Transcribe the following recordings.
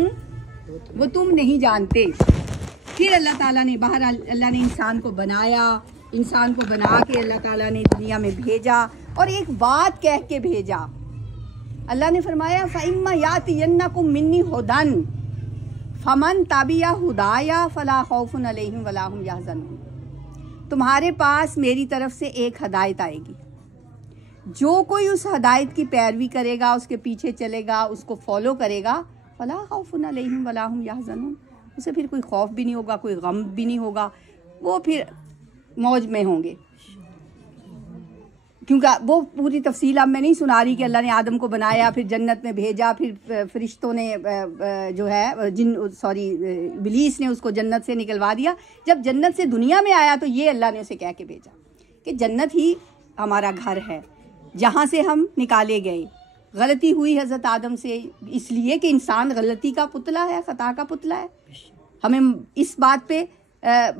हूँ वो तुम नहीं जानते। फिर अल्लाह ताला ने अल्लाह ने इंसान को बनाया, इंसान को बना के अल्लाह ताला ने दुनिया में भेजा और एक बात कह के भेजा। अल्लाह ने फरमाया फ़इम्मा यातियन्नकुम मिन्नी हुदन फमन ताबिया हुदाया फला खौफुन अलैहिम वला हुम यहज़नून। तुम्हारे पास मेरी तरफ से एक हदायत आएगी, जो कोई उस हदायत की पैरवी करेगा, उसके पीछे चलेगा, उसको फॉलो करेगा, फला खौफुन अलैहिम वला हुम यहज़नून, उसे फिर कोई खौफ भी नहीं होगा, कोई गम भी नहीं होगा, वो फिर मौज में होंगे। क्योंकि वो पूरी तफसील अब मैं नहीं सुना रही कि अल्लाह ने आदम को बनाया, फिर जन्नत में भेजा, फिर फरिश्तों ने जो है इब्लीस ने उसको जन्नत से निकलवा दिया। जब जन्नत से दुनिया में आया तो ये अल्लाह ने उसे कह के भेजा कि जन्नत ही हमारा घर है, जहाँ से हम निकाले गए। गलती हुई हज़रत आदम से इसलिए कि इंसान गलती का पुतला है, ख़ता का पुतला है। हमें इस बात पे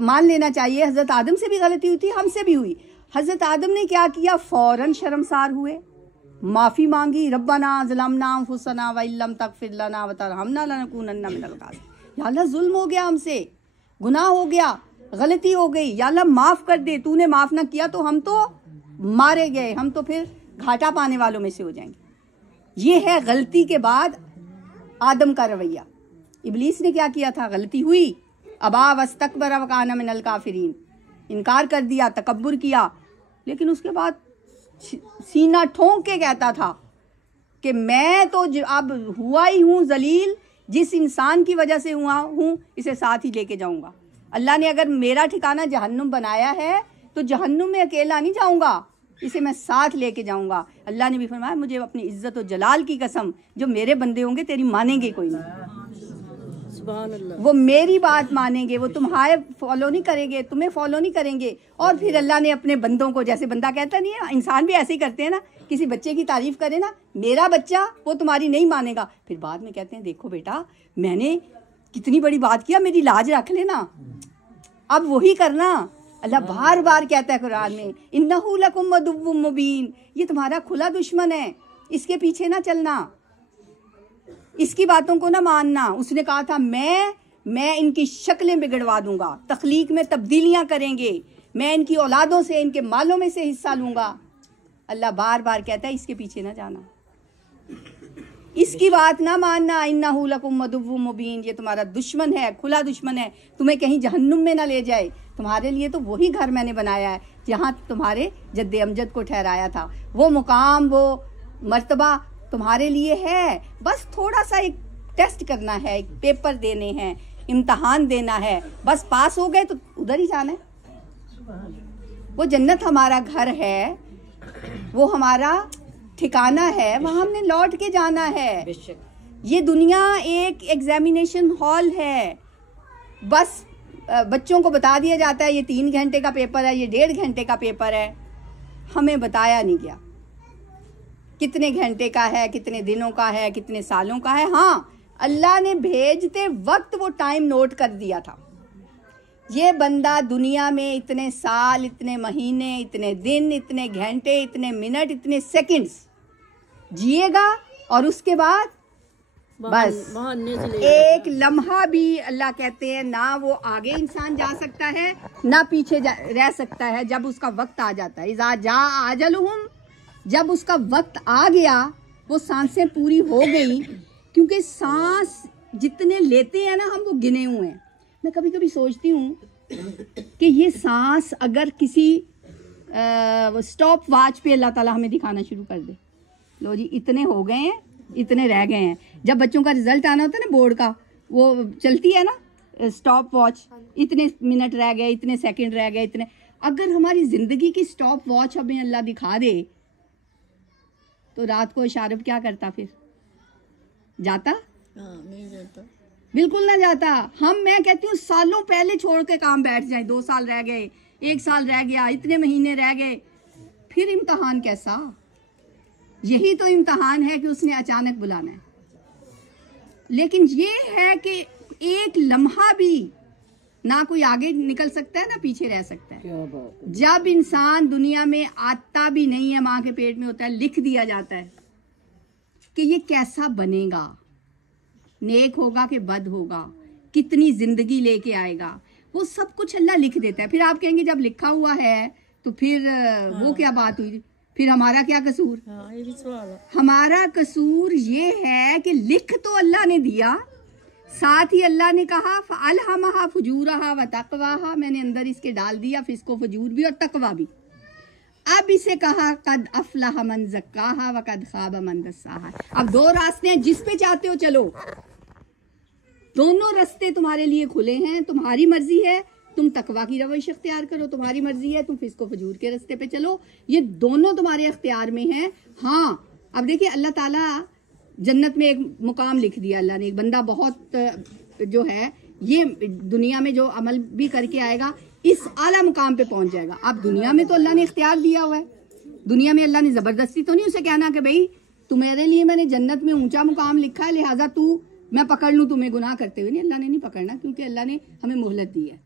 मान लेना चाहिए, हज़रत आदम से भी गलती हुई थी, हमसे भी हुई। हज़रत आदम ने क्या किया, फ़ौरन शर्मसार हुए, माफ़ी मांगी, रब्बना ज़लमना अनफुसना व इल्लम तग़फिर लना व तरहमना लनकूनन्ना मिनल ख़ासिरीन। या अल्लाह जुल्म हो गया हमसे, गुनाह हो गया, गलती हो गई, या अल्लाह माफ़ कर दे, तूने माफ़ ना किया तो हम तो मारे गए, हम तो फिर घाटा पाने वालों में से हो जाएंगे। ये है गलती के बाद आदम का रवैया। इब्लीस ने क्या किया था, गलती हुई, अबा वस्तकबर व काना मिनल काफिरीन, इनकार कर दिया, तकब्बुर किया, लेकिन उसके बाद सीना ठोंक के कहता था कि मैं तो अब हुआ ही हूँ जलील, जिस इंसान की वजह से हुआ हूँ इसे साथ ही लेके जाऊंगा। अल्लाह ने अगर मेरा ठिकाना जहन्नुम बनाया है तो जहन्नुम में अकेला नहीं जाऊंगा, इसे मैं साथ लेके जाऊंगा। अल्लाह ने भी फरमाया मुझे अपनी इज्जत और जलाल की कसम, जो मेरे बंदे होंगे तेरी मानेंगे कोई नहीं, वो मेरी बात मानेंगे, वो तुम्हारे फॉलो नहीं करेंगे, तुम्हें फॉलो नहीं करेंगे। और फिर अल्लाह ने अपने बंदों को, जैसे बंदा कहता नहीं है, इंसान भी ऐसे ही करते हैं ना, किसी बच्चे की तारीफ करे ना, मेरा बच्चा वो तुम्हारी नहीं मानेगा, फिर बाद में कहते हैं देखो बेटा मैंने कितनी बड़ी बात किया, मेरी लाज रख लेना, अब वही करना। अल्लाह बार बार कहता है कुरान में, इन्नहु लकुम अदुव्वुम मुबीन, ये तुम्हारा खुला दुश्मन है, इसके पीछे ना चलना, इसकी बातों को ना मानना। उसने कहा था मैं इनकी शक्लें बिगड़वा दूंगा, तख्लीक में तब्दीलियां करेंगे, मैं इनकी औलादों से, इनके मालों में से हिस्सा लूंगा। अल्लाह बार बार कहता है इसके पीछे ना जाना, इसकी बात ना मानना। इन्नहु लकुम अदुव्वुम मुबीन, ये तुम्हारा दुश्मन है, खुला दुश्मन है, तुम्हें कहीं जहन्नुम में ना ले जाए। तुम्हारे लिए तो वही घर मैंने बनाया है जहाँ तुम्हारे जद्दे अमजद को ठहराया था, वो मुकाम, वो मर्तबा तुम्हारे लिए है। बस थोड़ा सा एक टेस्ट करना है, एक पेपर देने हैं, इम्तहान देना है, बस पास हो गए तो उधर ही जाना है। वो जन्नत हमारा घर है, वो हमारा ठिकाना है, वहाँ हमने लौट के जाना है। ये दुनिया एक एग्जामिनेशन हॉल है, बस बच्चों को बता दिया जाता है ये 3 घंटे का पेपर है, ये 1.5 घंटे का पेपर है, हमें बताया नहीं गया कितने घंटे का है, कितने दिनों का है, कितने सालों का है। हाँ, अल्लाह ने भेजते वक्त वो टाइम नोट कर दिया था, ये बंदा दुनिया में इतने साल, इतने महीने, इतने दिन, इतने घंटे, इतने मिनट, इतने सेकंड्स जिएगा, और उसके बाद बस एक लम्हा भी, अल्लाह कहते हैं ना वो आगे इंसान जा सकता है ना पीछे रह सकता है, जब उसका वक्त आ जाता है। इज़ा जा आजलुहुम, जब उसका वक्त आ गया, वो सांसें पूरी हो गई, क्योंकि सांस जितने लेते हैं ना हम, वो गिने हुए हैं। मैं कभी कभी सोचती हूँ कि ये सांस अगर किसी स्टॉप वॉच पे अल्लाह ताला हमें दिखाना शुरू कर दे, लो जी इतने हो गए हैं, इतने रह गए हैं। जब बच्चों का रिजल्ट आना होता है ना बोर्ड का, वो चलती है ना स्टॉप वॉच, इतने मिनट रह गए, इतने सेकंड रह गए, इतने। अगर हमारी ज़िंदगी की स्टॉप वॉच हमें अल्लाह दिखा दे तो रात को इशारब क्या करता, फिर जाता? नहीं जाता, बिल्कुल ना जाता। मैं कहती हूँ सालों पहले छोड़ के काम बैठ जाए, 2 साल रह गए, 1 साल रह गया, इतने महीने रह गए, फिर इम्तहान कैसा? यही तो इम्तहान है कि उसने अचानक बुलाना है। लेकिन ये है कि एक लम्हा भी ना कोई आगे निकल सकता है ना पीछे रह सकता है। जब इंसान दुनिया में आता भी नहीं है, माँ के पेट में होता है, लिख दिया जाता है कि ये कैसा बनेगा, नेक होगा कि बद होगा, कितनी जिंदगी लेके आएगा, वो सब कुछ अल्लाह लिख देता है। फिर आप कहेंगे जब लिखा हुआ है तो फिर वो क्या बात हुई, फिर हमारा क्या कसूर? ये भी सवाल है। हमारा कसूर ये है कि लिख तो अल्लाह ने दिया, साथ ही अल्लाह ने कहा फअल्हमहा फुजूरहा व तक़वाहा, मैंने अंदर इसके डाल दिया फिस्को फजूर भी और तकवा भी। अब इसे कहा कद अफलह मन ज़क्काहा व कद खाब मन दस्साहा। अब दो रास्ते हैं, जिस पे चाहते हो चलो, दोनों रास्ते तुम्हारे लिए खुले हैं। तुम्हारी मर्जी है तुम तकवा की रवैश इख्तियार करो, तुम्हारी मर्जी है तुम फिस्को फजूर के रास्ते पे चलो, ये दोनों तुम्हारे इख्तियार में हैं। हाँ, अब देखिए अल्लाह ताला जन्नत में एक मुकाम लिख दिया अल्लाह ने, एक बंदा बहुत जो है ये दुनिया में जो अमल भी करके आएगा इस आला मुकाम पे पहुंच जाएगा। अब दुनिया में तो अल्लाह ने इख्तियार दिया हुआ है, दुनिया में अल्लाह ने जबरदस्ती तो नहीं उसे कहना कि भाई तुम्हारे लिए मैंने जन्नत में ऊंचा मुकाम लिखा है लिहाजा तू मैं पकड़ लूं तुम्हें गुनाह करते हुए। नहीं, अल्लाह ने नहीं पकड़ना, क्योंकि अल्लाह ने हमें मोहलत दी है।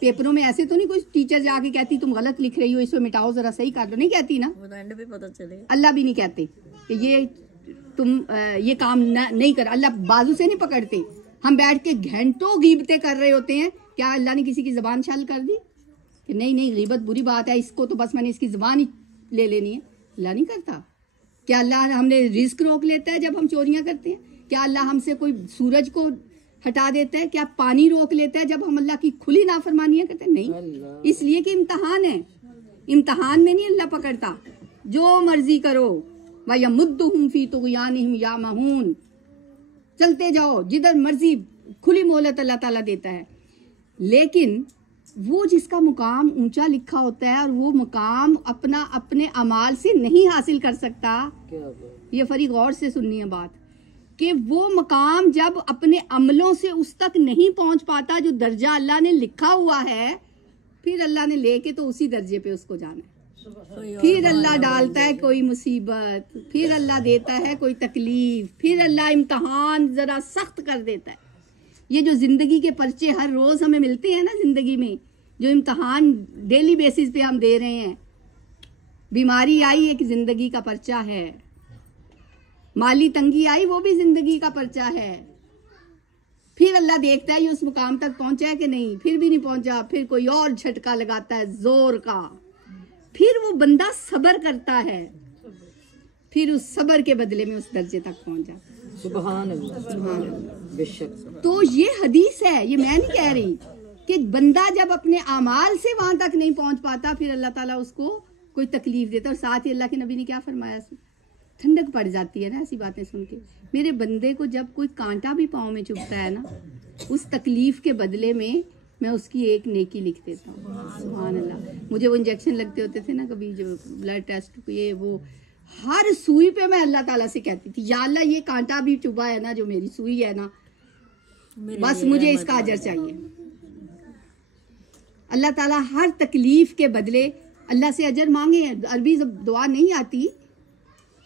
पेपरों में ऐसे तो नहीं कोई टीचर जाके कहती तुम गलत लिख रही हो, इसको मिटाओ जरा सही कर दो, नहीं कहती ना, एंड पे पता चले। अल्लाह भी नहीं कहते कि ये तुम ये काम नहीं कर, अल्लाह बाजू से नहीं पकड़ते। हम बैठ के घंटों गीबतें कर रहे होते हैं, क्या अल्लाह ने किसी की जबान छल कर दी कि नहीं नहीं गीबत बुरी बात है, इसको तो बस मैंने इसकी जबान ही ले लेनी है? अल्लाह नहीं करता। क्या अल्लाह हमने रिस्क रोक लेता है जब हम चोरियां करते हैं? क्या अल्लाह हमसे कोई सूरज को हटा देता है? क्या पानी रोक लेता है जब हम अल्लाह की खुली नाफरमानियां करते हैं? नहीं, इसलिए कि इम्तहान है, इम्तहान में नहीं अल्लाह पकड़ता। जो मर्जी करो, वयमुद्दुहुम फी तुग़यानिहिम यामहून, चलते जाओ जिधर मर्जी, खुली मोहलत अल्लाह ताला देता है। लेकिन वो जिसका मुकाम ऊंचा लिखा होता है और वो मुकाम अपना अपने अमाल से नहीं हासिल कर सकता, ये फरी गौर से सुननी है बात, कि वो मकाम जब अपने अमलों से उस तक नहीं पहुंच पाता जो दर्जा अल्लाह ने लिखा हुआ है, फिर अल्लाह ने लेके तो उसी दर्जे पे उसको जाना है। फिर अल्लाह डालता है कोई मुसीबत, फिर अल्लाह देता है कोई तकलीफ, फिर अल्लाह इम्तहान जरा सख्त कर देता है। ये जो जिंदगी के पर्चे हर रोज हमें मिलते हैं ना, जिंदगी में जो इम्तहान डेली बेसिस पे हम दे रहे हैं, बीमारी आई एक जिंदगी का पर्चा है, माली तंगी आई वो भी जिंदगी का पर्चा है। फिर अल्लाह देखता है ये उस मुकाम तक पहुंचा है कि नहीं, फिर भी नहीं पहुंचा, फिर कोई और झटका लगाता है जोर का, फिर वो बंदा सब्र करता है, फिर उस सब्र के बदले में उस दर्जे तक पहुंच जाता है। सुभान अल्लाह, बेशक। तो ये हदीस है, ये मैं नहीं कह रही, कि बंदा जब अपने आमाल से वहां तक नहीं पहुंच पाता फिर अल्लाह ताला उसको कोई तकलीफ देता। और साथ ही अल्लाह के नबी ने क्या फरमाया, ठंडक पड़ जाती है ना ऐसी बातें सुन के। मेरे बंदे को जब कोई कांटा भी पाँव में चुभता है ना, उस तकलीफ के बदले में मैं उसकी एक नेकी लिख देता हूँ। सुभान अल्लाह। मुझे वो इंजेक्शन लगते होते थे ना कभी, जो ब्लड टेस्ट ये वो, हर सुई पे मैं अल्लाह ताला से कहती थी या अल्लाह ये कांटा भी चुभा है ना जो मेरी सुई है ना, बस मुझे इसका अजर चाहिए। अल्लाह ताला हर तकलीफ के बदले अल्लाह से अजर मांगे। अरबी दुआ नहीं आती,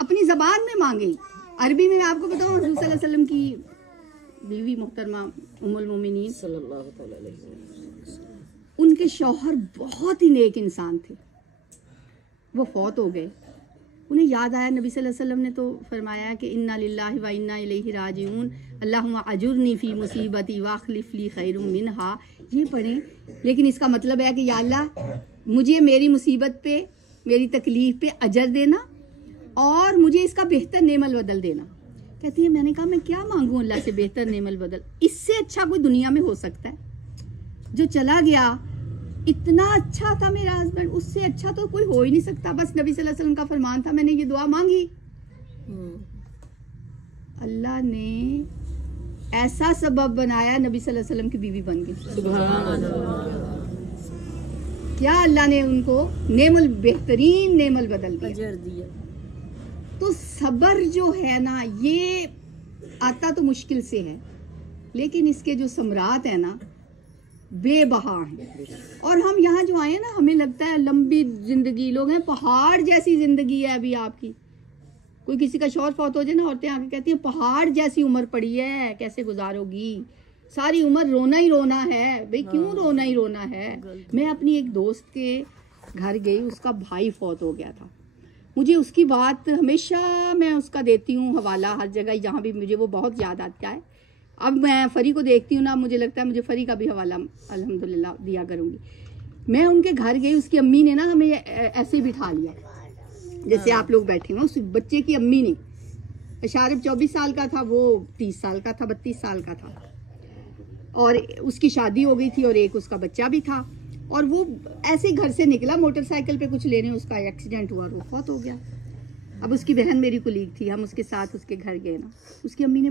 अपनी जबान में मांगे। अरबी में मैं आपको बताऊं, हुज़ूर सल्लल्लाहु अलैहि वसल्लम की बीवी मुहतरमा उम्मुल मोमिनीन सल्लल्लाहु अलैहि वसल्लम, उनके शौहर बहुत ही नेक इंसान थे, वो फौत हो गए। उन्हें याद आया, नबी सल्लल्लाहु अलैहि वसल्लम ने तो फरमाया कि इन्ना लिल्लाहि व इन्ना इलैहि राजिऊन, अल्लाहुम्मा अजुरनी फी मुसीबती वाखलिफ ली खैरुम मिनहा। ये पढ़ें, लेकिन इसका मतलब है कि या अल्लाह मुझे मेरी मुसीबत पे, मेरी तकलीफ पे अजर देना और मुझे इसका बेहतर नेमल बदल देना। कहती है मैंने कहा मैं क्या मांगूं अल्लाह से बेहतर नेमल बदल, इससे अच्छा कोई दुनिया में हो सकता है? जो चला गया इतना अच्छा था मेरा हस्बैंड, उससे अच्छा तो कोई हो ही नहीं सकता। बस नबी सल्लल्लाहु अलैहि वसल्लम का फरमान था, मैंने ये दुआ मांगी, अल्लाह ने ऐसा सबब बनाया, नबी सल्लल्लाहु अलैहि वसल्लम की बीवी बन गई। सुभान अल्लाह। क्या अल्लाह ने उनको नेमल, बेहतरीन नेमल बदल दिया, अजर दिया। तो सब्र जो है ना, ये आता तो मुश्किल से है, लेकिन इसके जो समरात है ना बेबहा हैं। और हम यहाँ जो आए ना, हमें लगता है लंबी जिंदगी, लोग हैं पहाड़ जैसी जिंदगी है अभी आपकी। कोई किसी का शौहर फौत हो जाए ना, औरतें आके कहती हैं पहाड़ जैसी उम्र पड़ी है, कैसे गुजारोगी, सारी उम्र रोना ही रोना है। भाई क्यों रोना ही रोना है? मैं अपनी एक दोस्त के घर गई, उसका भाई फौत हो गया था। मुझे उसकी बात हमेशा मैं उसका देती हूँ हवाला हर जगह, जहाँ भी मुझे वो बहुत याद आता है अब मैं फरी को देखती हूँ ना, मुझे लगता है मुझे फरी का भी हवाला अल्हम्दुलिल्लाह दिया करूँगी। मैं उनके घर गई, उसकी अम्मी ने ना हमें ऐसे ही बिठा लिया जैसे आप लोग बैठे हुए। उस बच्चे की अम्मी ने, शारिब 24 साल का था, वो 30 साल का था, 32 साल का था, और उसकी शादी हो गई थी और एक उसका बच्चा भी था। और वो ऐसे ही घर से निकला मोटरसाइकिल पे कुछ लेने, उसका एक्सीडेंट हुआ, वो बहुत हो गया। अब उसकी बहन मेरी कुलीग थी, हम उसके साथ उसके घर गए ना, उसकी अम्मी ने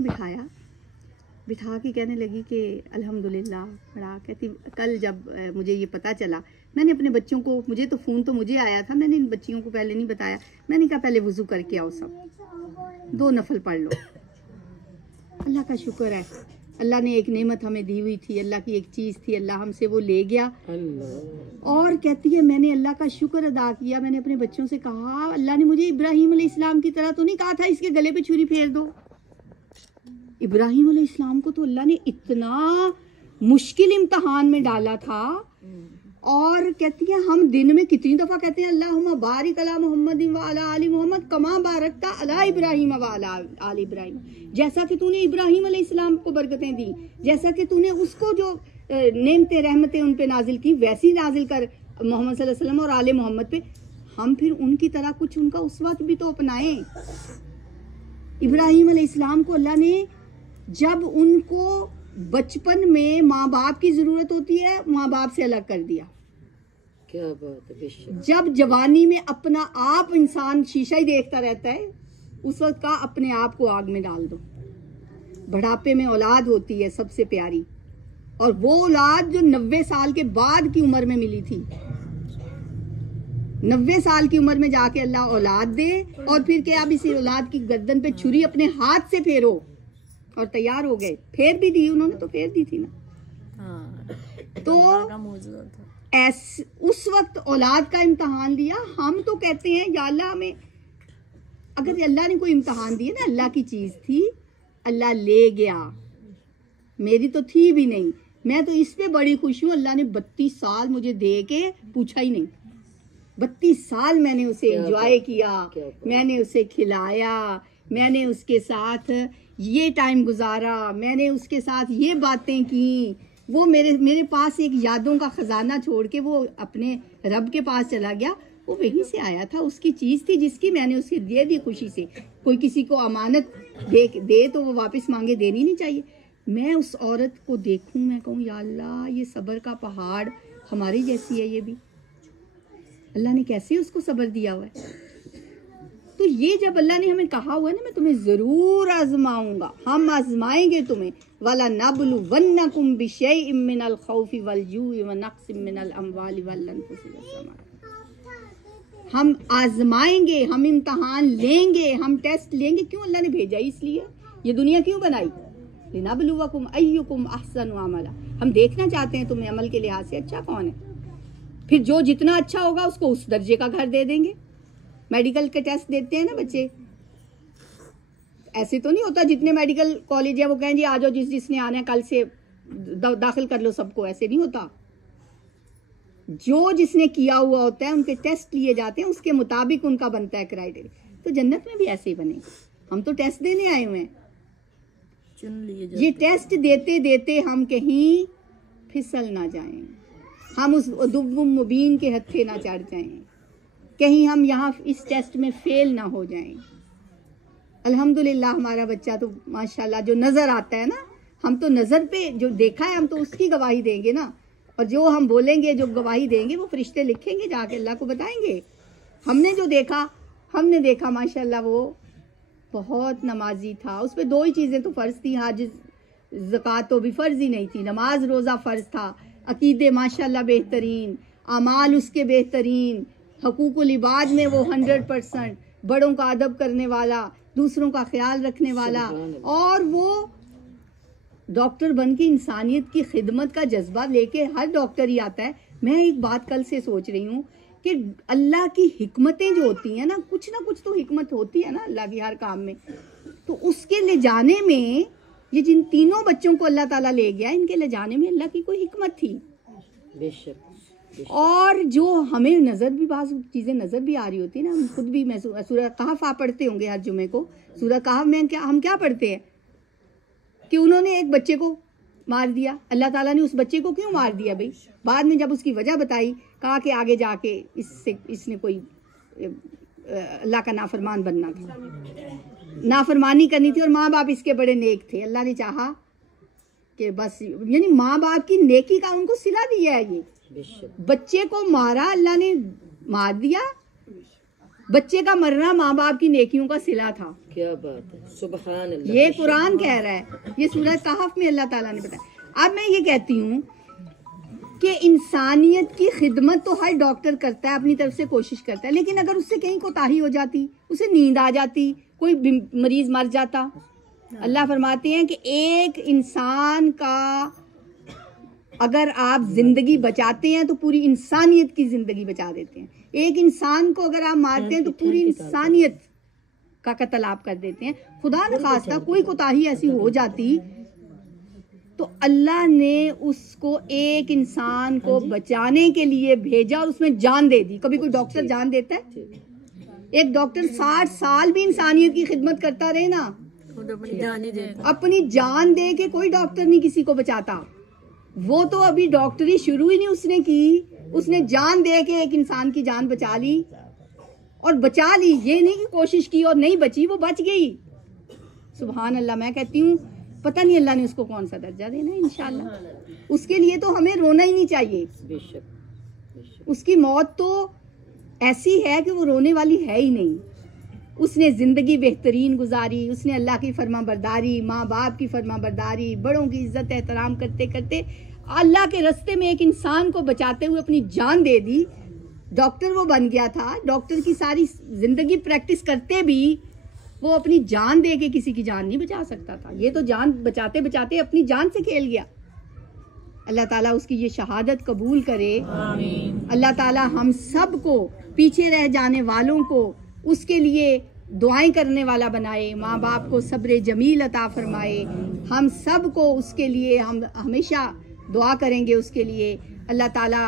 बिठा के कहने लगी कि अल्हम्दुलिल्लाह पढ़ा। कहती कल जब मुझे ये पता चला, मैंने अपने बच्चों को, मुझे तो फ़ोन तो मुझे आया था, मैंने इन बच्चियों को पहले नहीं बताया। मैंने कहा पहले वज़ू करके आओ, सब 2 नफल पढ़ लो। अल्लाह का शुक्र है, अल्लाह ने एक नेमत हमें दी हुई थी, अल्लाह की एक चीज़ थी, अल्लाह हमसे वो ले गया। और कहती है मैंने अल्लाह का शुक्र अदा किया। मैंने अपने बच्चों से कहा अल्लाह ने मुझे इब्राहीम अलैहिस्सलाम की तरह तो नहीं कहा था इसके गले पे छुरी फेर दो। इब्राहीम अलैहिस्सलाम को तो अल्लाह ने इतना मुश्किल इम्तहान में डाला था। और कहती है हम दिन में कितनी दफा कहते हैं अल्लाहुम्मा बारिक अला मुहम्मदिन व अला आलि मुहम्मद कमा बारकता अला इब्राहीम व अला आलि इब्राहीम। जैसा कि तूने इब्राहीम अलैहिस्सलाम को बरकतें दी, जैसा कि तूने उसको जो नेमतें रहमतें उन पे नाजिल की, वैसी नाजिल कर मोहम्मद सल्लल्लाहु अलैहि वसल्लम और आले मोहम्मद पे। हम फिर उनकी तरह कुछ उनका उसवा भी तो अपनाएं। इब्राहीम अलैहिस्सलाम को अल्लाह ने जब उनको बचपन में माँ बाप की जरूरत होती है, माँ बाप से अलग कर दिया। क्या बात है। जब जवानी में अपना आप इंसान शीशा ही देखता रहता है, उस वक्त का अपने आप को आग में डाल दो। बुढ़ापे में औलाद होती है सबसे प्यारी, और वो औलाद जो 90 साल के बाद की उम्र में मिली थी। 90 साल की उम्र में जाके अल्लाह औलाद दे, और फिर क्या अब इसी औलाद की गर्दन पे छुरी अपने हाथ से फेरो, और तैयार हो गए। फेर भी दी उन्होंने, तो फेर दी थी ना। तो उस वक्त औलाद का इम्तहान लिया। हम तो कहते हैं या अल्लाह हमें, अगर अल्लाह ने कोई इम्तहान दिया ना, अल्लाह की चीज थी, अल्लाह ले गया। मेरी तो थी भी नहीं, मैं तो इस पे बड़ी खुश हूँ। अल्लाह ने 32 साल मुझे दे के पूछा ही नहीं। 32 साल मैंने उसे एंजॉय किया, मैंने उसे खिलाया, मैंने उसके साथ ये टाइम गुजारा, मैंने उसके साथ ये बातें की। वो मेरे पास एक यादों का खजाना छोड़ के वो अपने रब के पास चला गया। वो वहीं से आया था, उसकी चीज थी जिसकी मैंने उसे दे दी खुशी से। कोई किसी को अमानत दे तो वो वापस मांगे, देनी नहीं चाहिए। मैं उस औरत को देखूं, मैं कहूँ या अल्लाह ये सब्र का पहाड़ हमारी जैसी है। ये भी अल्लाह ने कैसे उसको सब्र दिया हुआ है। तो ये जब अल्लाह ने हमें कहा हुआ है ना, मैं तुम्हें जरूर आजमाऊंगा, हम आजमाएंगे तुम्हें। वाला नबलु वन्नकुम बिशैइन मिनल खौफि वल जूइ व नक्सिम मिनल अमवालि वल अनफुसि वस्समरात। हम आजमाएंगे, हम इम्तहान लेंगे, हम टेस्ट लेंगे। क्यों अल्लाह ने भेजा? इसलिए ये दुनिया क्यों बनाई? लिनबलुवकुम अय्युकुम अहसनु अमला। हम देखना चाहते हैं तुम्हें अमल के लिहाज से अच्छा कौन है। फिर जो जितना अच्छा होगा उसको उस दर्जे का घर दे देंगे। मेडिकल के टेस्ट देते हैं ना बच्चे, ऐसे तो नहीं होता जितने मेडिकल कॉलेज है वो कहें जी आ जाओ, जिसने आना है कल से दाखिल कर लो सबको। ऐसे नहीं होता। जो जिसने किया हुआ होता है उनके टेस्ट लिए जाते हैं, उसके मुताबिक उनका बनता है क्राइटेरिया। तो जन्नत में भी ऐसे ही बने। हम तो टेस्ट देने आए हुए हैं, चुन लिए। ये टेस्ट देते देते हम कहीं फिसल ना जाएं, हम उस दुव्वुम मुबीन के हत्थे ना चढ़ जाएं, कहीं हम यहाँ इस टेस्ट में फेल ना हो जाएं। अल्हम्दुलिल्लाह हमारा बच्चा तो माशाल्लाह जो नज़र आता है ना, हम तो नज़र पे जो देखा है हम तो उसकी गवाही देंगे ना। और जो हम बोलेंगे, जो गवाही देंगे, वो फरिश्ते लिखेंगे, जाके अल्लाह को बताएंगे। हमने जो देखा, हमने देखा माशाल्लाह वो बहुत नमाजी था। उस पर 2 ही चीज़ें तो फ़र्ज थी, हाजिज ज़कात तो भी फ़र्ज ही नहीं थी। नमाज रोज़ा फ़र्ज था, अकीदे माशाल्लाह बेहतरीन, अमाल उसके बेहतरीन, हकूकुल इबाद में वो 100%, बड़ों का अदब करने वाला, दूसरों का ख्याल रखने वाला। और वो डॉक्टर बन के इंसानियत की खिदमत का जज्बा लेके, हर डॉक्टर ही आता है। मैं एक बात कल से सोच रही हूँ कि अल्लाह की हिकमतें जो होती हैं ना कुछ तो हिकमत होती है ना अल्लाह की हर काम में। तो उसके ले जाने में, ये जिन तीनों बच्चों को अल्लाह ताला ले गया, इनके ले जाने में अल्लाह की कोई हिकमत थी। बेशक। और जो हमें नजर भी, बाज़ चीजें नजर भी आ रही होती है ना, हम खुद भी सूरह कहफ आप पढ़ते होंगे हर जुमे को। सूरह कहफ में हम क्या पढ़ते हैं? कि उन्होंने एक बच्चे को मार दिया। अल्लाह ताला ने उस बच्चे को क्यों मार दिया भाई? बाद में जब उसकी वजह बताई, कहा कि आगे जाके इसने कोई अल्लाह का नाफरमान बनना था, नाफरमानी करनी थी, और माँ बाप इसके बड़े नेक थे। अल्लाह ने चाहा कि बस, यानी माँ बाप की नेकी का उनको सिला दिया है। ये बच्चे को मारा, अल्लाह ने मार दिया, बच्चे का मरना माँ बाप की नेकियों का सिला था। क्या बात है, सुभान अल्लाह। ये कुरान कह रहा है, ये सूरह कहफ में अल्लाह ताला ने बताया। अब मैं ये कहती हूँ कि इंसानियत की खिदमत तो हर डॉक्टर करता है, अपनी तरफ से कोशिश करता है, लेकिन अगर उससे कहीं कोताही हो जाती, उसे नींद आ जाती, कोई मरीज मर जाता, अल्लाह फरमाते हैं कि एक इंसान का अगर आप जिंदगी बचाते हैं तो पूरी इंसानियत की जिंदगी बचा देते हैं। एक इंसान को अगर आप मारते हैं तो पूरी इंसानियत का कत्ल आप कर देते हैं। खुदा न खास्ता कोई कोताही ऐसी हो जाती तो अल्लाह ने उसको एक इंसान को बचाने के लिए भेजा और उसमें जान दे दी। कभी कोई डॉक्टर जान देता है? एक डॉक्टर 60 साल भी इंसानियत की खिदमत करता रहे ना, अपनी जान दे के कोई डॉक्टर नहीं किसी को बचाता। वो तो अभी डॉक्टरी शुरू ही नहीं उसने की, उसने जान दे के एक इंसान की जान बचा ली, और बचा ली, ये नहीं कि कोशिश की और नहीं बची, वो बच गई। सुभान अल्लाह। मैं कहती हूँ पता नहीं अल्लाह ने उसको कौन सा दर्जा देना है। इंशाल्लाह उसके लिए तो हमें रोना ही नहीं चाहिए। उसकी मौत तो ऐसी है कि वो रोने वाली है ही नहीं। उसने जिंदगी बेहतरीन गुजारी, उसने अल्लाह की फर्मा बरदारी, माँ बाप की फर्मा बरदारी, बड़ों की इज्जत एहतराम करते करते अल्लाह के रास्ते में एक इंसान को बचाते हुए अपनी जान दे दी। डॉक्टर वो बन गया था, डॉक्टर की सारी जिंदगी प्रैक्टिस करते भी वो अपनी जान दे के किसी की जान नहीं बचा सकता था। ये तो जान बचाते बचाते अपनी जान से खेल गया। अल्लाह ताला उसकी ये शहादत कबूल करे। अल्लाह ताला हम सब को, पीछे रह जाने वालों को उसके लिए दुआएं करने वाला बनाए, माँ बाप को सब्र जमील अता फरमाए। हम सब को उसके लिए हम हमेशा दुआ करेंगे उसके लिए। अल्लाह ताला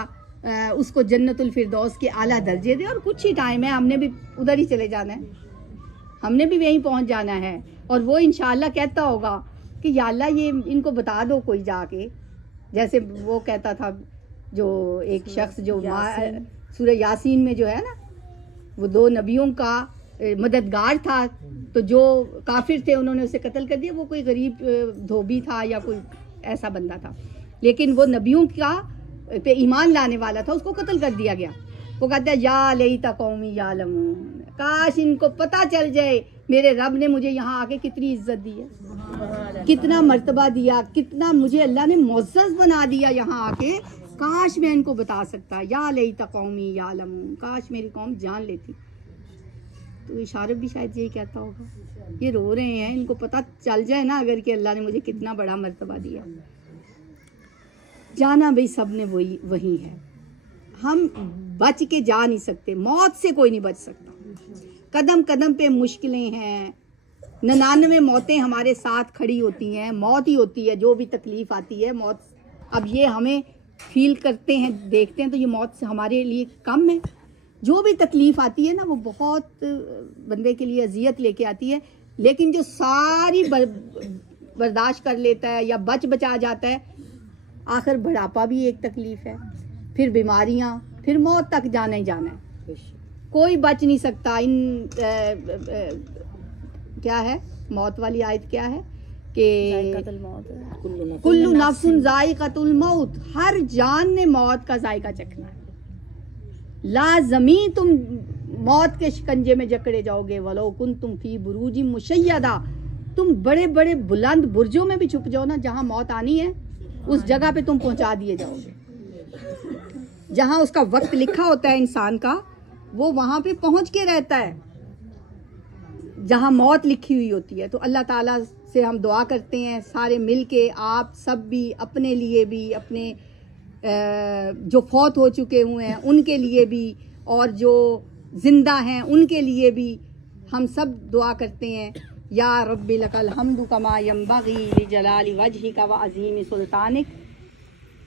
उसको जन्नतुल फिरदौस के आला दर्जे दे। और कुछ ही टाइम है, हमने भी उधर ही चले जाना है, हमने भी वहीं पहुंच जाना है। और वो इंशाअल्लाह कहता होगा कि या अल्लाह ये इनको बता दो कोई जाके, जैसे वो कहता था जो एक शख्स जो सूरह यासीन में जो है ना, वो 2 नबियों का मददगार था, तो जो काफिर थे उन्होंने उसे कत्ल कर दिया। वो कोई गरीब धोबी था या कोई ऐसा बंदा था, लेकिन वो नबियों का पे ईमान लाने वाला था, उसको कत्ल कर दिया गया। वो कहता है या लैता कौमी यालमून, काश इनको पता चल जाए मेरे रब ने मुझे यहाँ आके कितनी इज्जत दी है, कितना मर्तबा दिया, कितना मुझे अल्लाह ने मुअज़्ज़ज़ बना दिया यहाँ आके। काश मैं इनको बता सकता, या लैता कौमी यालमून, काश मेरी कौम जान लेती। तो इशारत भी शायद यही कहता होगा। ये रो रहे हैं, इनको पता चल जाए ना अगर कि अल्लाह ने मुझे कितना बड़ा मर्तबा दिया। जाना भाई सब ने वही है, हम बच के जा नहीं सकते, मौत से कोई नहीं बच सकता। कदम कदम पे मुश्किलें हैं, 99 मौतें हमारे साथ खड़ी होती हैं, मौत ही होती है जो भी तकलीफ आती है मौत। अब ये हमें फील करते हैं, देखते हैं तो ये मौत से हमारे लिए कम है। जो भी तकलीफ आती है ना वो बहुत बंदे के लिए अजियत लेके आती है, लेकिन जो सारी बर्दाश्त कर लेता है या बचा जाता है, आखिर बुढ़ापा भी एक तकलीफ है, फिर बीमारियां, फिर मौत तक जाना ही जाना है। कोई बच नहीं सकता। क्या है मौत वाली आयत क्या है कि कुल्लु नफ्सुन ज़ाइक़तुल मौत, हर जान ने मौत का जायका चखना है। लाज़मी तुम मौत के शिकंजे में जकड़े जाओगे, वलो कुंतुम फी बुरूजिम मुशय्यदा, तुम बड़े बड़े बुलंद बुर्जों में भी छुप जाओ ना, जहां मौत आनी है उस जगह पे तुम पहुंचा दिए जाओगे। जहां उसका वक्त लिखा होता है इंसान का, वो वहां पे पहुंच के रहता है जहां मौत लिखी हुई होती है। तो अल्लाह ताला से हम दुआ करते हैं सारे मिल के, आप सब भी, अपने लिए भी, अपने जो फौत हो चुके हुए हैं उनके लिए भी, और जो जिंदा हैं उनके लिए भी हम सब दुआ करते हैं। या रब्बी लकल हम्दु कमा यंबगी लिजलाली वजहिका व अज़ीम सुल्तानिक।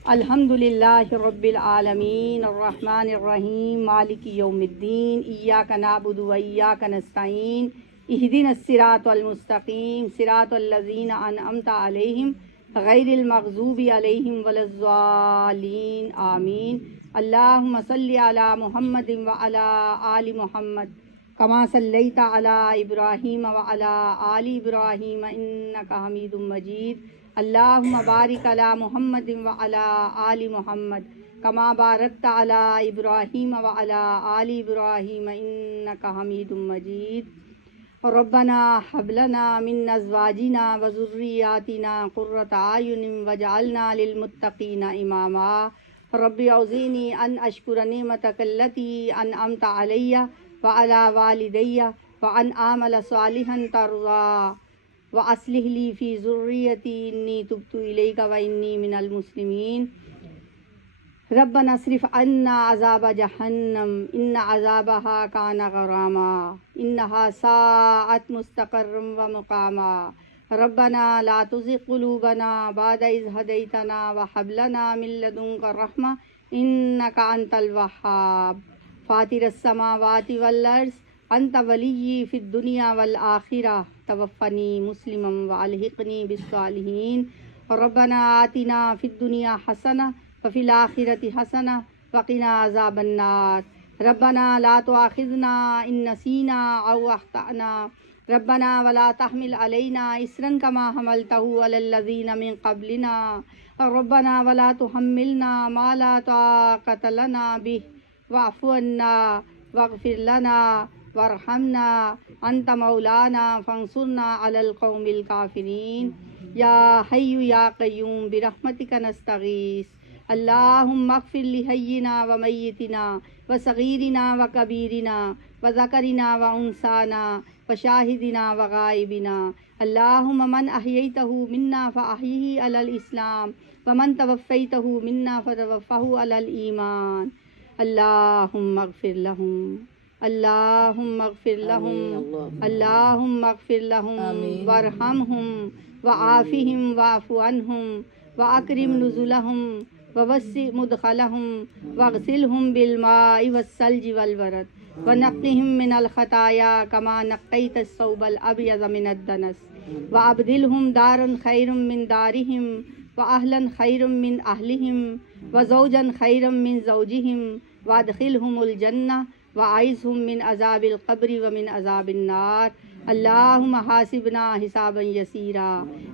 अल्हम्दुलिल्लाहि रब्बिल आलमीन अर्रहमानिर रहीम मालिकी यौमिद्दीन इय्याका नअबुदु व इय्याका नस्तईन इहदिनस सिरातल मुस्तकीम सिरातल लज़ीना अनअमता अलैहिम गैरिल मग़ज़ूबि अलैहिम वलज़्ज़ालीन आमीन। अल्लाहुम्मा सल्लि अला मुहम्मदिन व अला आलि मुहम्मद कमा सल्लैता अला इब्राहीम व अला आलि इब्राहीम इन्नका हमीदुम मजीद। अल्लाहुम्मा बारिक अला मुहम्मदिन व अला आलि मुहम्मद कमा बारकता अला इब्राहीम व अला आलि इब्राहीम इन्नका हमीदुम मजीद। रब्बना हब लना मिन अज़वाजिना व ज़ुर्रिय्यातिना क़ुर्रता अयुनिन वजअलना लिलमुत्तक़ीना इमामा। रब्बि औज़िनी अन अशकुर निअमतक अल्लती अनअमता अलैया व अला वालिदैया व अन आमल सालिहन तर्ज़ा व अस्लिह ली फ़ी ज़ुर्रियती इन्नी तुब्तु इलैका व इन्नी मिनल मुस्लिमीन। रब्बना स्रिफ़ अन्ना अज़ाब जहन्नम इन्ना अज़ाबहा काना गरामा इन्नहा साअत मुस्तक़र्रम व मुक़ामा। रब्बना ला तुज़िग़ क़ुलूबना बअद इज़ हदैतना व हब लना मिन लदुनका रहमा इन्नका अंतल वह्हाब। फ़ातिरस समावाति वल अर्ज़ अंत वलिय्यी फ़िद दुनिया वल आखिरह तवफ़्फ़नी मुस्लिमम व अलहिक़नी बिस्सालिहीन। रब्बना आतिना फ़िद दुनिया हसना व फ़िल आखिरति हसना व क़िना अज़ाबन्नार। रब्बना ला तुआख़िज़ना इन नसीना औ अख़्तअना रब्बना वला तहमिल अलैना इसरन कमा हमलतहु अलल लज़ीना मिन क़ब्लिना रब्बना वला तुहम्मिलना मा ला ताक़त लना बिहि वअफ़ु अन्ना वग़फ़िर लना वरहमना अंत मौलाना फ़ंसुरना अलल क़ौमिल काफ़िरीन। या हय्यु या क़य्यूम बिरहमतिका नस्तगीस। अल्लाहुम्मा अग़फ़िर लिहय्यिना व मय्यितिना व सग़ीरिना व कबीरिना व ज़करिना व उन्साना व शाहिदिना व गायबिना। अल्लाहुम्मा मन अहयैतहु मिन्ना फ़अहयिही अलल इस्लाम व मन तवफ़्फ़ैतहु मिन्ना फ़तवफ़्फ़हु अलल ईमान। अल्लाहुम्मा अग़फ़िर लहुम अल्लाहुम्मा अग़फ़िर लहुम अल्लाहुम्मा अग़फ़िर लहुम वरहमहुम व आफ़िहिम वअफ़ु अन्हुम व अकरिम नुज़ुलहुम व वस्सि मुदख़लहुम वग़सिलहुम बिलमाइ वस्सल्जि वलबरद व नक़्क़िहिम मिनल ख़ताया कमा नक़्क़ैत अस्सौबल अबयज़ मिनद दनस व अब्दिलहुम दारन ख़ैरम मिन दारिहिम व अहलन ख़ैरम मिन अहलिहिम व ज़ौजन ख़ैरम मिन ज़ौजिहिम व अदख़िलहुमुल जन्नह व अइज़हुम मिन अज़ाबिल क़ब्रि व मिन अज़ाबिन नार। अल्लाहुम्मा हासिबना हिसाबन यसीरा।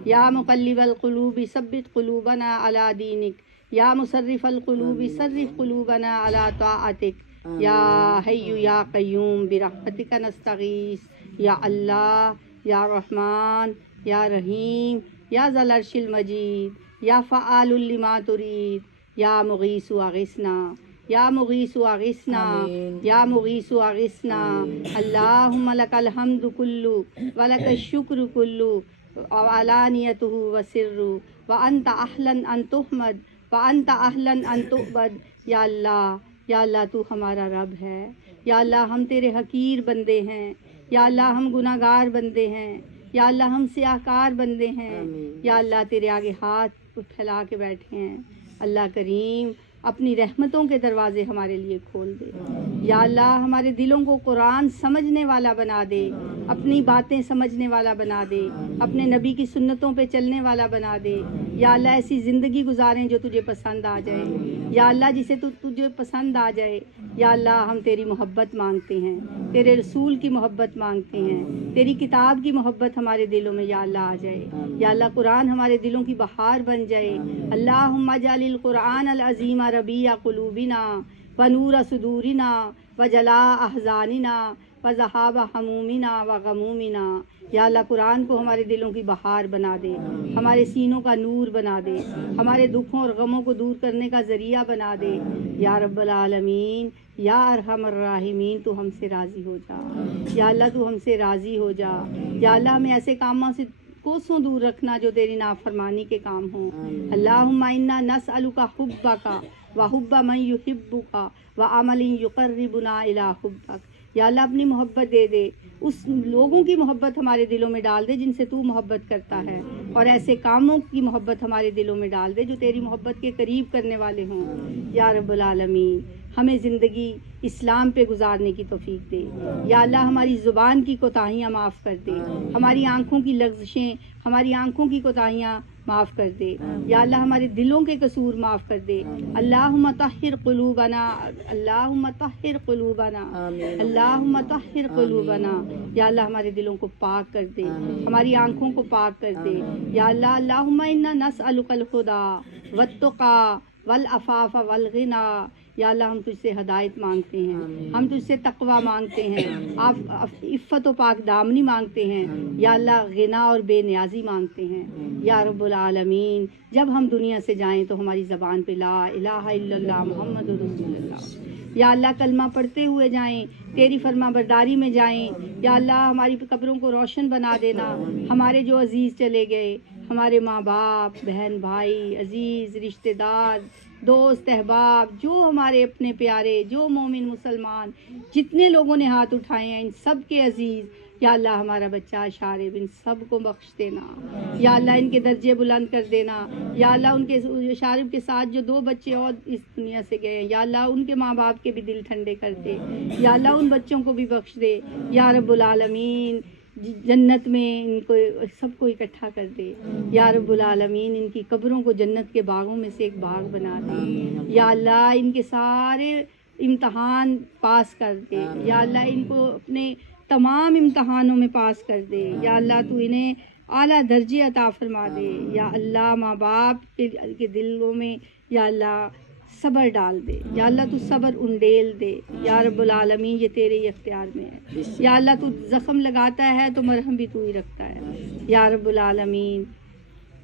या मुक़ल्लिबल क़ुलूबि सब्बित क़ुलूबना अला दीनिक। या मुसर्रिफ़ल क़ुलूबि सर्रिफ़ क़ुलूबना अला ताअतिक। या हय्यु या क़य्यूम बिरहमतिका नस्तगीस। या अल्लाह या रहमान या रहीम या ज़ल अर्शिल मजीद या फ़आलुल लिमा तुरीद। या मुग़ीसु अग़िस्ना या मुग़ीसु अग़िस्ना या मुग़ीसु अग़िस्ना। अल्लाहुम्मा लकल हम्दु कुल्लु व लकश शुक्र कुल्लु व अलानियतुहु व सिर्रु व अंत अहलन अन तुहमद व अंत अहलन अन तुअबद। या अल्लाह तू हमारा रब है। या अल्लाह हम तेरे हकीर बंदे हैं। या अल्लाह हम गुनाहगार बंदे हैं। या अल्लाह हम सियाहकार बंदे हैं। या अल्लाह तेरे आगे हाथ फैला के बैठे हैं। अल्लाह करीम अपनी रहमतों के दरवाज़े हमारे लिए खोल दे। या अल्लाह हमारे दिलों को कुरान समझने वाला बना दे, अपनी बातें समझने वाला बना दे, अपने नबी की सुन्नतों पे चलने वाला बना दे। या अल्लाह ऐसी ज़िंदगी गुजारें जो तुझे पसंद आ जाए। या अल्लाह जिसे तुझे पसंद आ जाए। या अल्लाह हम तेरी मोहब्बत मांगते हैं, तेरे रसूल की मोहब्बत मांगते हैं, तेरी किताब की मोहब्बत हमारे दिलों में या अल्लाह आ जाए। या अल्लाह कुरान हमारे दिलों की बहार बन जाए। अल्लाहुम्मा जअलिल कुरान अल अज़ीम रबीअ क़ुलूबिना व नूर सुदूरिना व जला अहज़ानिना व ज़हाब हमूमिना व गमूमिना। या अल्लाह कुरान को हमारे दिलों की बहार बना दे, हमारे सीनों का नूर बना दे, हमारे दुखों और गमों को दूर करने का ज़रिया बना दे। या रब्बल आलमीन या अरहमर राहिमीन तू हमसे राज़ी हो जा। या अल्लाह तू हमसे राज़ी हो जा। या अल्लाह हमें ऐसे कामों से कोसों दूर रखना जो तेरी नाफरमानी के काम हों। अल्लाहुम्मा इन्ना नसअलुका हुब्बका व हुब्बा मन युहिब्बुका व अमलिन युक़र्रिबुना इला हुब्बक। या अल्लाह अपनी मोहब्बत दे दे उस लोगों की मोहब्बत हमारे दिलों में डाल दे जिनसे तू मोहब्बत करता है, और ऐसे कामों की मोहब्बत हमारे दिलों में डाल दे जो तेरी मोहब्बत के करीब करने वाले हों। या रब्बुल आलमीन हमें ज़िंदगी इस्लाम पे गुजारने की तौफीक दे। या अल्लाह हमारी ज़ुबान की कोताहियाँ माफ़ कर दे, हमारी आँखों की लग़्ज़िशें, हमारी आँखों की कोताहियाँ माफ़ कर दे। या अल्लाह हमारे दिलों के कसूर माफ़ कर दे। अल्लाहुम्मा तहिर क़ुलूबना, अल्लाहुम्मा तहिर क़ुलूबना, अल्लाहुम्मा तहिर क़ुलूबना। या अल्लाह हमारे दिलों को पाक कर दे, हमारी आँखों को पाक कर दे। या अल्लाह अल्लाहुम्मा इन्ना नसअलुकल हुदा वत्तुक़ा वल अफ़ाफ़ वल ग़िना। या अल्लाह हम तुझसे हदायत मांगते हैं, हम तुझसे तक़वा मांगते हैं, आप इफ़्फ़त व पाक दामनी मांगते हैं। या अल्लाह ग़िना और बेनियाज़ी मांगते हैं। या रब्बुल आलमीन जब हम दुनिया से जाएं तो हमारी ज़बान पे ला इलाहा इल्लल्लाह मुहम्मदुर रसूलुल्लाह। या अल्लाह कलमा पढ़ते हुए जाएं, तेरी फरमाबरदारी में जाएं। या अल्लाह हमारी कब्रों को रोशन बना देना। हमारे जो अजीज़ चले गए, हमारे माँ बाप, बहन भाई, अजीज़ रिश्तेदार, दोस्त अहबाब, जो हमारे अपने प्यारे, जो मोमिन मुसलमान जितने लोगों ने हाथ उठाए हैं, इन सब के अजीज़, या अल्लाह हमारा बच्चा शारिब इन सब को बख्श देना। या अल्लाह इनके दर्जे बुलंद कर देना। या अल्लाह उनके शारिब के साथ जो 2 बच्चे और इस दुनिया से गए हैं, या अल्लाह उनके माँ बाप के भी दिल ठंडे कर दे। या अल्लाह उन बच्चों को भी बख्श दे। या रब्बुल आलमीन जन्नत में इनको सबको इकट्ठा कर दे। या रब्बुल आलमीन इनकी कब्रों को जन्नत के बागों में से एक बाग बना दे। या अल्लाह इनके सारे इम्तहान पास कर दे। या अल्लाह इनको अपने तमाम इम्तहानों में पास कर दे। या अल्लाह तू इन्हें आला दर्जे अता फरमा दे। या अल्लाह माँ बाप के दिलों में या अल्लाह सब्र डाल दे। या अल्लाह तू सब्र उंडेल दे। या रब्बुल आलमीन ये तेरे ही इख्तियार में है। या अल्लाह तू ज़ख्म लगाता है तो मरहम भी तू ही रखता है। या रब्बुल आलमीन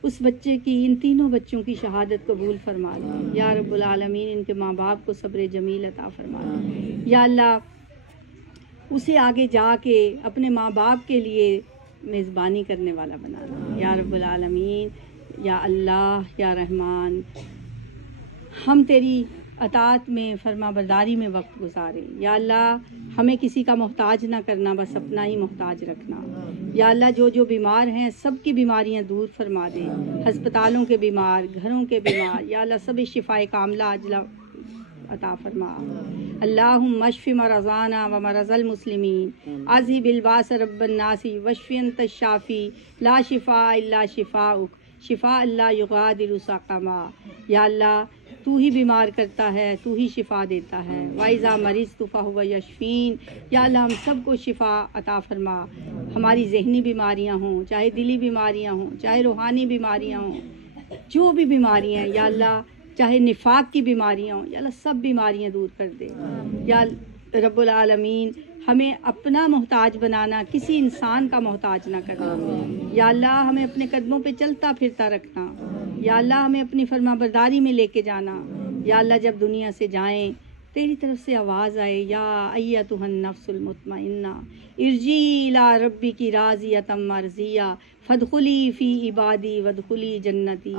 उस बच्चे की, इन तीनों बच्चों की शहादत कबूल फरमा दे। या रब्बुल आलमीन इनके माँ बाप को सब्र जमील अता फरमा दे। या अल्लाह उसे आगे जाके अपने माँ बाप के लिए मेज़बानी करने वाला बना दे। या रब्बुल आलमीन या अल्लाह या रहमान हम तेरी अतात में फरमा बरदारी में वक्त गुजारें। या अल्लाह हमें किसी का मोहताज ना करना, बस अपना ही मोहताज रखना। या अल्लाह जो बीमार हैं सब की बीमारियां दूर फरमा दे। हस्पतालों के बीमार, घरों के बीमार, या अल्लाह सब शिफाए कामला अजला अता फरमा। अल्लाहुम्मा मशफ़ि मरज़ाना व मरज़ल मुस्लिमीन अज़ी बिलबास रब्बन नासी वशफ़ि अंत शाफ़ी ला शिफ़ा इल्ला शिफ़ाउक शिफ़ा अल्लाह युगादिरु सक़मा। या अल्लाह तू ही बीमार करता है, तू ही शिफ़ा देता है। वाइज़ा मरीज़ तुफ़ा हुआ यशफ़ीन। या अल्लाह हम सब को शिफ़ा अता फरमा। हमारी जहनी बीमारियां हों, चाहे दिली बीमारियां हों, चाहे रूहानी बीमारियां हों, जो भी बीमारियां हैं, या अल्लाह चाहे निफाक की बीमारियां हों, या अल्लाह सब बीमारियां दूर कर दे। या रब्बुल आलमीन हमें अपना मोहताज बनाना, किसी इंसान का मोहताज ना करना। या अल्लाह हमें अपने कदमों पे चलता फिरता रखना। या अल्लाह हमें अपनी फरमाबरदारी में लेके जाना। या अल्लाह जब दुनिया से जाएं तेरी तरफ से आवाज़ आए, या अय्यतुहन नफ्सुल मुतमइन्ना इरजी इला रब्बिकी राज़ियतम मर्ज़िया फदखुली फ़ी इबादी वदखुली जन्नती।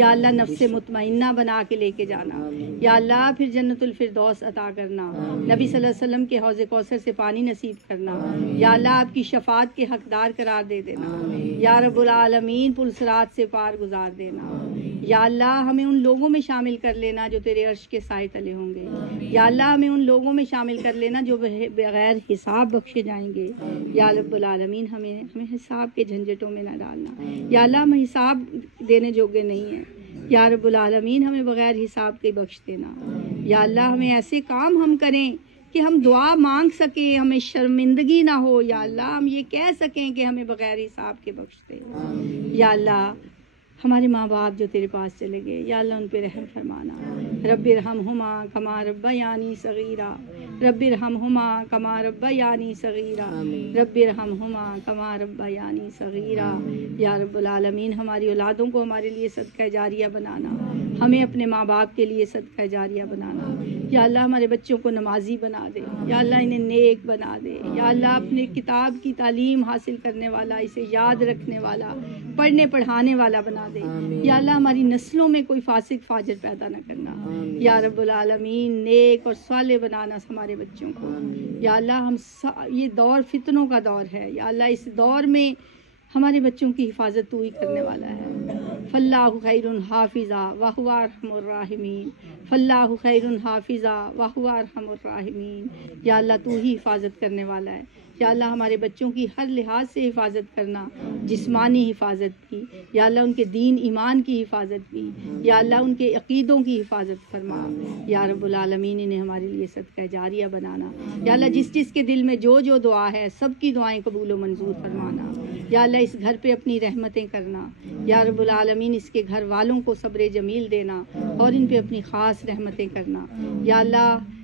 या अल्लाह नफ्से मुतमइन्ना बना के लेके जाना। या अल्लाह फिर जन्नतुल फिरदौस अता करना। नबी सल्लल्लाहु अलैहि वसल्लम के हौज़ कौसर से पानी नसीब करना। या अल्लाह आपकी शफ़ाअत के हकदार करार दे देना। या रब्बुल आलमीन पुल सिरात से पार गुजार देना। या अल्लाह हमें उन लोगों में शामिल कर लेना जो तेरे अर्श के साए तले होंगे। या अल्लाह हमें उन लोगों में शामिल कर लेना जो बगैर हिसाब बख्शे जाएंगे। या रब्बुल आलमीन हमें हिसाब के झंझटों में ना डालना। या अल्लाह हम हिसाब देने जोगे नहीं हैं। या रब्बुल आलमीन हमें बगैर हिसाब के बख्श देना। या अल्लाह हमें ऐसे काम हम करें कि हम दुआ मांग सकें, हमें शर्मिंदगी ना हो। या अल्लाह हम ये कह सकें कि हमें बगैर हिसाब के बख्श दे। या अल्लाह हमारे माँ बाप जो तेरे पास चले गए, या अल्लाह उन पे रहम फरमाना। रब्बिरहमहुमा कमा रब्बयानी सगीरा, रब्बिरहमहुमा कमा रब्बयानी सगीरा, रब्बिरहमहुमा कमा रब्बयानी सगीरा। या रब्बुल आलमीन हमारी औलादों को हमारे लिए सदका जारिया बनाना, हमें अपने माँ बाप के लिए सदका जारिया बनाना। या अल्लाह हमारे बच्चों को नमाजी बना दे। या अल्लाह इन्हें नेक बना दे। या अल्लाह अपने किताब की तालीम हासिल करने वाला, इसे याद रखने वाला, पढ़ने पढ़ाने वाला बना दे। या अल्लाह हमारी नस्लों में कोई फासिक फाजिर पैदा न करना। या रब्बुल आलमीन नेक और साले बनाना हमारे बच्चों को। या अल्लाह ये दौर फितनों का दौर है। या अल्लाह इस दौर में हमारे बच्चों की हिफाजत तू ही करने वाला है। फल्लाहु खैरुन हाफिज़ा व हुवा अरहमुर राहिमीन। फल्लाहु खैरुन हाफिज़ा व हुवा अरहमुर राहिमीन। या अल्लाह तू ही हिफाजत करने वाला है। या अल्लाह हमारे बच्चों की हर लिहाज से हिफाजत करना, जिस्मानी हिफाजत की, या अल्लाह उनके दीन ईमान की हिफाजत की, या अल्लाह उनके अक़ीदों की हिफाजत फरमा। या रब्बुल आलमीन इन्हें हमारे लिए सदका जारिया बनाना। या अल्लाह जिस जिस के दिल में जो जो दुआ है सब की दुआएं कबूल व मंजूर फरमाना। या अल्लाह इस घर पे अपनी रहमतें करना। या रब्बुल आलमीन इसके घर वालों को सब्र जमील देना और इन पे अपनी ख़ास रहमतें करना। या अल्लाह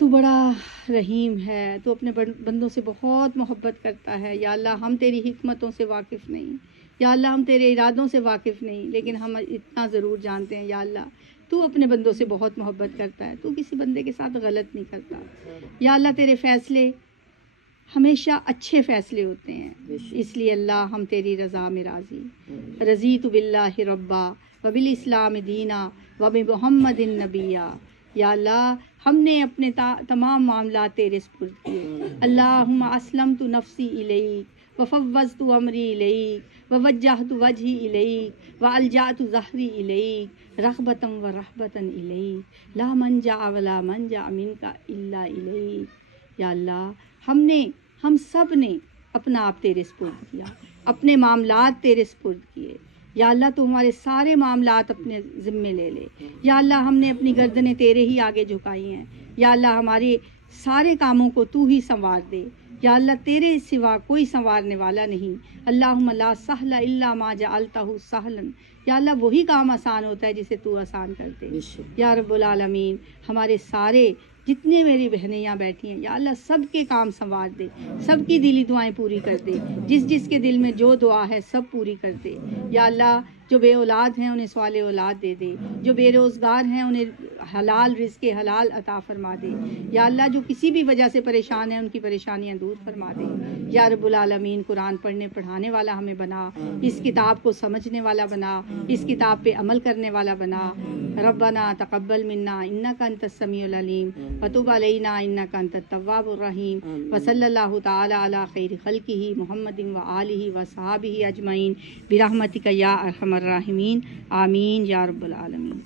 तू बड़ा रहीम है, तू अपने बंदों से बहुत मोहब्बत करता है। या अल्लाह हम तेरी हिकमतों से वाकिफ़ नहीं, या अल्लाह हम तेरे इरादों से वाकिफ़ नहीं, लेकिन हम इतना ज़रूर जानते हैं या अल्लाह तू अपने बंदों से बहुत मोहब्बत करता है, तू किसी बंदे के साथ गलत नहीं करता। या अल्लाह तेरे फ़ैसले हमेशा अच्छे फ़ैसले होते हैं, इसलिए अल्लाह हम तेरी रज़ा में राज़ी। रज़ीतु बिल्लाहि रब्बा व बिल इस्लाम दीना व बि मुहम्मदिन नबिया। या अल्लाह हमने अपने तमाम मामला तेरे सुपुर्द किए। अल्लाहुम्मा अस्लमतु नफ्सी इलैक व फव्वज़तु अमरी इलैक व वज्जहतु वजही इलैक व अलजातु ज़हरी इलैक रग़बतन व रहबतन इलैक ला मनजा व ला मनजा मिनका इल्ला इलैक। या अल्लाह हम सब ने अपना आप तेरे सुपुर्द किया, अपने मामलात तेरे सुपुर्द किए। या अल्लाह तू हमारे सारे मामलात अपने ज़िम्मे ले ले। या अल्लाह हमने अपनी गर्दनें तेरे ही आगे झुकाई हैं। या अल्लाह हमारे सारे कामों को तू ही संवार दे। या अल्लाह तेरे सिवा कोई संवारने वाला नहीं। अल्लाहुम्मा ला सहला इल्ला मा जअलतहु सहलन। या अल्लाह वही काम आसान होता है जिसे तू आसान कर दे। या रब्बुल आलमीन हमारे सारे जितने मेरी बहनें यहाँ बैठी हैं, या अल्लाह सब के काम संवार दे, सबकी दिली दुआएं पूरी कर दे, जिस जिस के दिल में जो दुआ है सब पूरी कर दे। या अल्लाह जो बे औलाद हैं उन्हें सवाले औलाद दे दे, जो बेरोज़गार हैं उन्हें हलाल रिज़्क़ हलाल अता फरमा दे। या अल्लाह जो किसी भी वजह से परेशान हैं उनकी परेशानियां दूर फरमा दे। या रब्बुल आलमीन कुरान पढ़ने पढ़ाने वाला हमें बना, इस किताब को समझने वाला बना, इस किताब पे अमल करने वाला बना। रब्बना तक़ब्बल मिन्ना इन्नका अंतस समीउल अलीम व तुब अलैना इन्नका अंतत तव्वाबुर रहीम व सल्लल्लाहु तआला अला खैरि खल्क़िही मुहम्मदिन व आलिही व सहाबिही अजमईन बिरहमतिका या अरहमर राहिमीन। आमीन या रब्बल आलमीन।